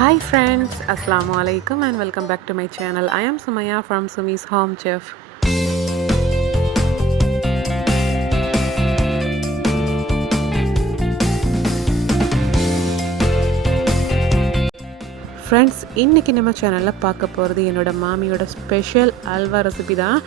Hi friends, Assalamu alaikum and welcome back to my channel. I am Sumaya from Sumi's Home Chef. Friends, இன்றைக்கி நம்ம சேனலில் பார்க்க போகிறது என்னோடய மாமியோட ஸ்பெஷல் அல்வா ரெசிபி தான்.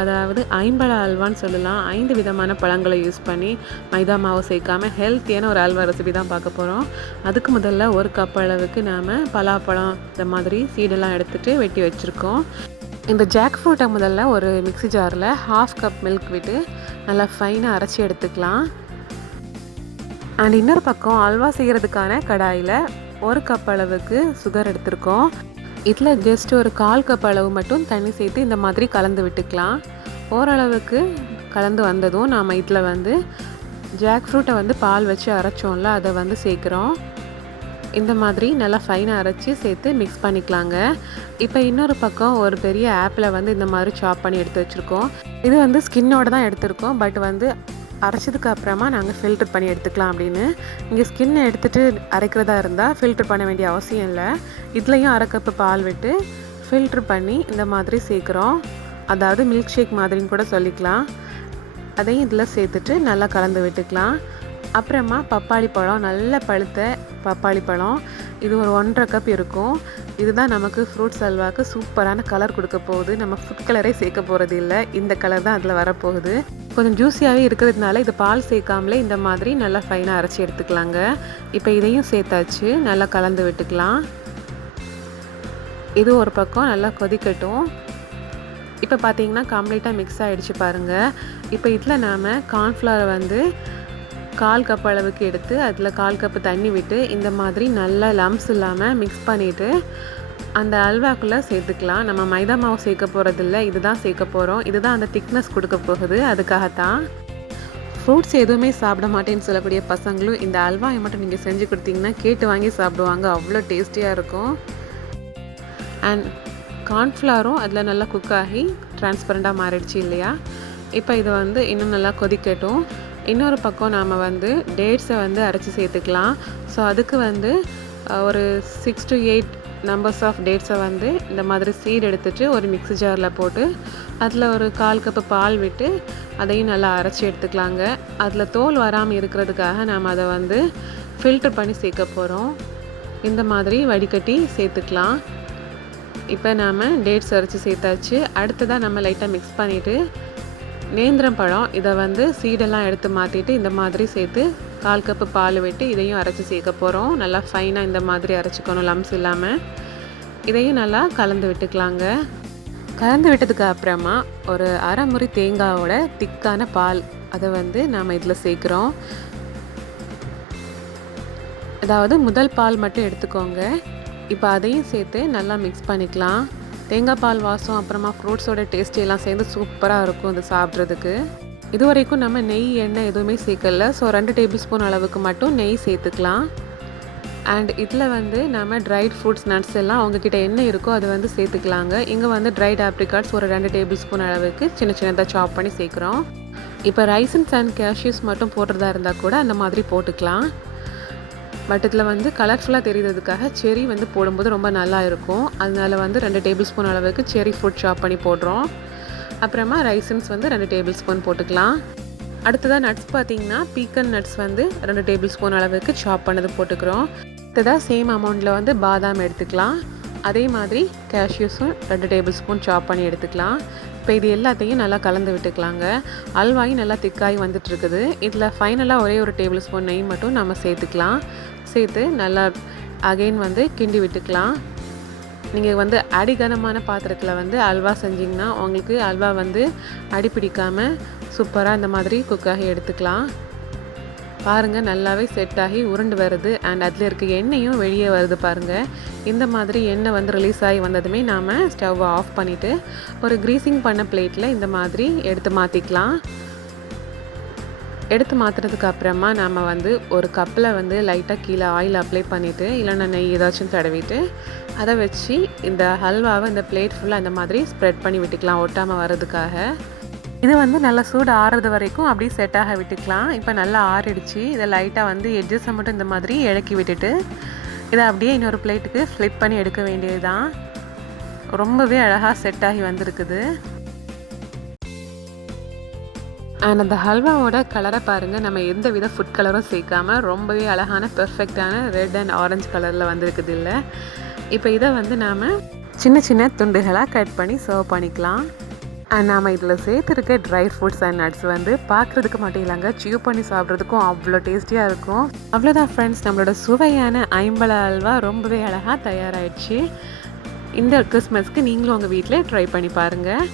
அதாவது ஐம்பழ அல்வான்னு சொல்லலாம். 5 விதமான பழங்களை யூஸ் பண்ணி மைதா மாவு சேர்க்காமல் ஹெல்த்தியான ஒரு அல்வா ரெசிபி தான் பார்க்க போகிறோம். அதுக்கு முதல்ல 1 கப் அளவுக்கு நாம் பலாப்பழம் இந்த மாதிரி சீடெல்லாம் எடுத்துகிட்டு வெட்டி வச்சுருக்கோம். இந்த ஜாக் ஃப்ரூட்டை முதல்ல ஒரு மிக்ஸி ஜாரில் 1/2 கப் மில்க் விட்டு நல்லா ஃபைனாக அரைச்சி எடுத்துக்கலாம். அண்ட் இன்னொரு பக்கம் அல்வா செய்கிறதுக்கான கடாயில் 1 கப் அளவுக்கு சுகர் எடுத்திருக்கோம். இதில் ஜஸ்ட் ஒரு 1/4 கப் அளவு மட்டும் தண்ணி சேர்த்து இந்த மாதிரி கலந்து விட்டுக்கலாம். ஓரளவுக்கு கலந்து வந்ததும் நாம் இதில் ஜாக் ஃப்ரூட்டை பால் வச்சு அரைச்சோம்ல, அதை சேர்க்குறோம். இந்த மாதிரி நல்லா ஃபைனாக அரைச்சி சேர்த்து மிக்ஸ் பண்ணிக்கலாங்க. இப்போ இன்னொரு பக்கம் ஒரு பெரிய ஆப்பிளை இந்த மாதிரி சாப் பண்ணி எடுத்து வச்சுருக்கோம். இது ஸ்கின்னோடு தான் எடுத்திருக்கோம். பட் அரைச்சதுக்கு அப்புறமா நாங்கள் ஃபில்டர் பண்ணி எடுத்துக்கலாம் அப்படின்னு. இங்கே ஸ்கின்னை எடுத்துகிட்டு அரைக்கிறதா இருந்தால் ஃபில்டர் பண்ண வேண்டிய அவசியம் இல்லை. இதுலேயும் 1/2 கப்பு பால் விட்டு ஃபில்டர் பண்ணி இந்த மாதிரி சேர்க்குறோம். அதாவது மில்க் ஷேக் மாதிரின்னு கூட சொல்லிக்கலாம். அதையும் இதில் சேர்த்துட்டு நல்லா கலந்து விட்டுக்கலாம். அப்புறமா பப்பாளி பழம், நல்ல பழுத்த பப்பாளி பழம், இது ஒரு 1/2 கப் இருக்கும். இதுதான் நமக்கு ஃப்ரூட்ஸ் அல்வாவுக்கு சூப்பரான கலர் கொடுக்க போகுது. நம்ம ஃபுட் கலரே சேர்க்க போகிறது இல்லை, இந்த கலர் தான் அதில் வரப்போகுது. கொஞ்சம் ஜூஸியாகவே இருக்கிறதுனால இது பால் சேர்க்காமலே இந்த மாதிரி நல்லா ஃபைனாக அரைச்சி எடுத்துக்கலாங்க. இப்போ இதையும் சேர்த்தாச்சு, நல்லா கலந்து விட்டுக்கலாம். இது ஒரு பக்கம் நல்லா கொதிக்கட்டும். இப்போ பார்த்தீங்கன்னா கம்ப்ளீட்டாக மிக்ஸ் ஆகிடுச்சு பாருங்கள். இப்போ இதில் நாம் கார்ன்ஃப்ளவரை 1/4 கப் அளவுக்கு எடுத்து அதில் 1/4 கப்பு தண்ணி விட்டு இந்த மாதிரி நல்லா லம்ஸ் இல்லாமல் மிக்ஸ் பண்ணிவிட்டு அந்த அல்வாக்குள்ளே சேர்த்துக்கலாம். நம்ம மைதா மாவு சேர்க்க போகிறதில்ல, இதுதான் சேர்க்க போகிறோம். இதுதான் அந்த திக்னஸ் கொடுக்க போகுது. அதுக்காகத்தான். ஃப்ரூட்ஸ் எதுவுமே சாப்பிட மாட்டேன்னு சொல்லக்கூடிய பசங்களும் இந்த அல்வாயை மட்டும் நீங்கள் செஞ்சு கொடுத்தீங்கன்னா கேட்டு வாங்கி சாப்பிடுவாங்க. அவ்வளோ டேஸ்டியாக இருக்கும். அண்ட் கார்ன்ஃப்ளவரும் அதில் நல்லா குக் ஆகி டிரான்ஸ்பரண்ட்டாக மாறிடுச்சு இல்லையா? இப்போ இது இன்னும் நல்லா கொதிக்கட்டும். இன்னொரு பக்கம் நாம் டேட்ஸை அரைச்சி சேர்த்துக்கலாம். ஸோ அதுக்கு ஒரு 6 to 8 நம்பர்ஸ் ஆஃப் டேட்ஸை இந்த மாதிரி சீட் எடுத்துகிட்டு ஒரு மிக்ஸி ஜாரில் போட்டு அதில் ஒரு 1/4 கப்பு பால் விட்டு அதையும் நல்லா அரைச்சி எடுத்துக்கலாங்க. அதில் தோல் வராமல் இருக்கிறதுக்காக நாம் அதை ஃபில்டர் பண்ணி சேர்க்க போகிறோம். இந்த மாதிரி வடிகட்டி சேர்த்துக்கலாம். இப்போ நாம் டேட்ஸ் அரைச்சி சேர்த்தாச்சு. அடுத்ததாக நம்ம லைட்டாக மிக்ஸ் பண்ணிவிட்டு நேந்திரம் பழம் இதை சீடெல்லாம் எடுத்து மாற்றிட்டு இந்த மாதிரி சேர்த்து 1/4 கப்பு பால் விட்டு இதையும் அரைச்சி சேர்க்க போகிறோம். நல்லா ஃபைனாக இந்த மாதிரி அரைச்சிக்கணும், லம்ஸ் இல்லாமல். இதையும் நல்லா கலந்து விட்டுக்கலாங்க. கலந்து விட்டதுக்கு அப்புறமா ஒரு அரை முறி தேங்காயோட திக்கான பால் அதை நாம் இதில் சேர்க்குறோம். அதாவது முதல் பால் மட்டும் எடுத்துக்கோங்க. இப்போ அதையும் சேர்த்து நல்லா மிக்ஸ் பண்ணிக்கலாம். தேங்காய் பால் வாசம் அப்புறமா ஃப்ரூட்ஸோட டேஸ்ட் எல்லாம் சேர்ந்து சூப்பராக இருக்கும் இது சாப்பிட்றதுக்கு. இது வரைக்கும் நம்ம நெய், எண்ணெய் எதுவுமே சேர்க்கல. ஸோ 2 டேபிள் ஸ்பூன் அளவுக்கு மட்டும் நெய் சேர்த்துக்கலாம். அண்ட் இதில் நம்ம ட்ரைட் ஃப்ரூட்ஸ், நட்ஸ் எல்லாம் அவங்கக்கிட்ட என்ன இருக்கோ அது சேர்த்துக்கலாங்க. இங்கே ட்ரைட் ஆப்ரிகாட்ஸ் ஒரு 2 டேபிள் ஸ்பூன் அளவுக்கு சின்ன சின்னதாக சாப் பண்ணி சேர்க்குறோம். இப்போ ரைசன்ஸ் அண்ட் கேஷ்யூஸ் மட்டும் போடுறதா இருந்தால் கூட அந்த மாதிரி போட்டுக்கலாம். பட் இதில் கலர்ஃபுல்லாக தெரிகிறதுக்காக செரி போடும்போது ரொம்ப நல்லா இருக்கும். அதனால 2 டேபிள் ஸ்பூன் அளவுக்கு செரி ஃப்ரூட் சாப் பண்ணி போடுறோம். அப்புறமா ரைசன்ஸ் 2 டேபிள் ஸ்பூன் போட்டுக்கலாம். அடுத்ததாக நட்ஸ் பார்த்திங்கன்னா பீக்கன் நட்ஸ் 2 டேபிள் ஸ்பூன் அளவுக்கு சாப் பண்ணது போட்டுக்கிறோம். அடுத்ததாக சேம் அமௌண்ட்டில் பாதாம் எடுத்துக்கலாம். அதே மாதிரி கேஷ்யூஸும் 2 டேபிள் ஸ்பூன் சாப் பண்ணி எடுத்துக்கலாம். இப்போ இது எல்லாத்தையும் நல்லா கலந்து விட்டுக்கலாங்க. அல்வாயும் நல்லா திக்காகி வந்துட்டுருக்குது. இதில் ஃபைனலாக ஒரே ஒரு டேபிள் ஸ்பூன் நெய் மட்டும் நம்ம சேர்த்துக்கலாம். சேர்த்து நல்லா அகெயின் கிண்டி விட்டுக்கலாம். நீங்கள் அடிகனமான பாத்திரத்தில் அல்வா செஞ்சிங்கன்னா உங்களுக்கு அல்வா அடி பிடிக்காமல் சூப்பராக இந்த மாதிரி குக்காகி எடுத்துக்கலாம். பாருங்கள், நல்லாவே செட் ஆகி உருண்டு வருது. அண்ட் அதில் இருக்க எண்ணெயும் வெளியே வருது பாருங்கள். இந்த மாதிரி எண்ணெய் ரிலீஸ் ஆகி வந்ததுமே நாம் ஸ்டவ்வை ஆஃப் பண்ணிவிட்டு ஒரு க்ரீசிங் பண்ண பிளேட்டில் இந்த மாதிரி எடுத்து மாற்றிக்கலாம். எடுத்து மாற்றுறதுக்கு அப்புறமா நாம் ஒரு கப்பில் லைட்டாக கீழே ஆயில் அப்ளை பண்ணிவிட்டு இல்லைன்னா நெய் ஏதாச்சும் தடவிட்டு அதை வச்சு இந்த ஹல்வாவை இந்த பிளேட் ஃபுல்லாக இந்த மாதிரி ஸ்ப்ரெட் பண்ணி விட்டுக்கலாம், ஒட்டாமல் வர்றதுக்காக. இது நல்லா சூடு ஆறுறது வரைக்கும் அப்படியே செட்டாக விட்டுக்கலாம். இப்போ நல்லா ஆறிடுச்சு. இதை லைட்டாக எட்ஜஸை மட்டும் இந்த மாதிரி இறக்கி விட்டுட்டு இதை அப்படியே இன்னொரு பிளேட்டுக்கு ஃப்ளிப் பண்ணி எடுக்க வேண்டியது தான். ரொம்பவே அழகாக செட் ஆகி வந்திருக்குது. அண்ட் அந்த ஹல்வாவோட கலரை பாருங்கள், நம்ம எந்த வித ஃபுட் கலரும் சேர்க்காம ரொம்பவே அழகான பெர்ஃபெக்டான ரெட் அண்ட் ஆரஞ்சு கலரில் வந்திருக்குது இல்லை. இப்போ இதை வந்து நாம் சின்ன சின்ன துண்டுகளாக கட் பண்ணி சர்வ் பண்ணிக்கலாம். அண்ட் நாம் இதில் சேர்த்துருக்க ட்ரை ஃப்ரூட்ஸ் அண்ட் நட்ஸ் வந்து பார்க்குறதுக்கு மட்டும் இல்லைங்க, சியூ பண்ணி சாப்பிட்றதுக்கும் அவ்வளோ டேஸ்டியாக இருக்கும். அவ்வளோதான் ஃப்ரெண்ட்ஸ், நம்மளோட சுவையான ஐம்பழ அல்வா ரொம்பவே அழகாக தயாராகிடுச்சு. இந்த கிறிஸ்மஸ்க்கு நீங்களும் உங்கள் வீட்டில் ட்ரை பண்ணி பாருங்கள்.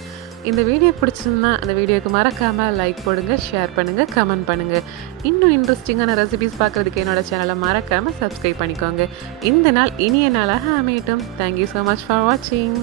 இந்த வீடியோ பிடிச்சிருந்தா அந்த வீடியோக்கு மறக்காமல் லைக் போடுங்க, ஷேர் பண்ணுங்கள், கமெண்ட் பண்ணுங்கள். இன்னும் இன்ட்ரெஸ்டிங்கான ரெசிபிஸ் பார்க்குறதுக்கு என்னோட சேனலை மறக்காமல் சப்ஸ்கிரைப் பண்ணிக்கோங்க. இந்த நாள் இனிய நாளாக அமையட்டும். தேங்க்யூ ஸோ மச் ஃபார் வாட்சிங்.